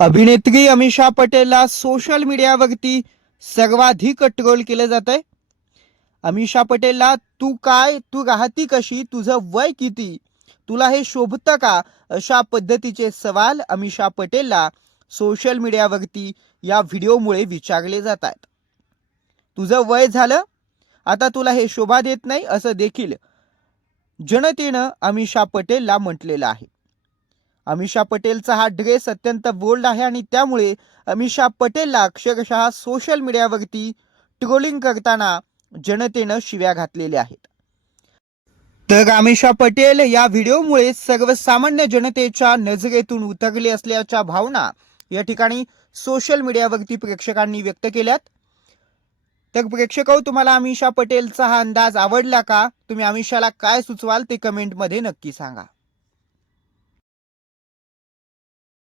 अभिनेत्री अमीषा पटेलला सोशल मीडियावरती सर्वाधिक ट्रोल केलं जात आहे। अमीषा पटेलला तू राहती कशी, तुझं वय किती, तुला हे शोभतं का, अशा पद्धतीचे सवाल अमीषा पटेलला सोशल मीडियावरती या व्हिडिओमुळे विचारले जात आहेत। तुझं वय झालं, आता तुला हे शोभा देत नाही, असं देखील जनतेनं अमीषा पटेलला म्हटलेलं आहे। अमीषा पटेलचा हा ड्रेस अत्यंत बोल्ड आहे आणि त्यामुळे अमीषा पटेलला अक्षरशः सोशल मीडियावरती ट्रोलिंग करताना जनतेनं शिव्या घातलेल्या आहेत। तर अमीषा पटेल या व्हिडिओमुळे सर्वसामान्य जनतेच्या नजरेतून उतरले असल्याच्या भावना या ठिकाणी सोशल मीडियावरती प्रेक्षकांनी व्यक्त केल्यात। तर प्रेक्षक, तुम्हाला अमीषा पटेलचा हा अंदाज आवडला का? तुम्ही अमीषाला काय सुचवाल ते कमेंटमध्ये नक्की सांगा।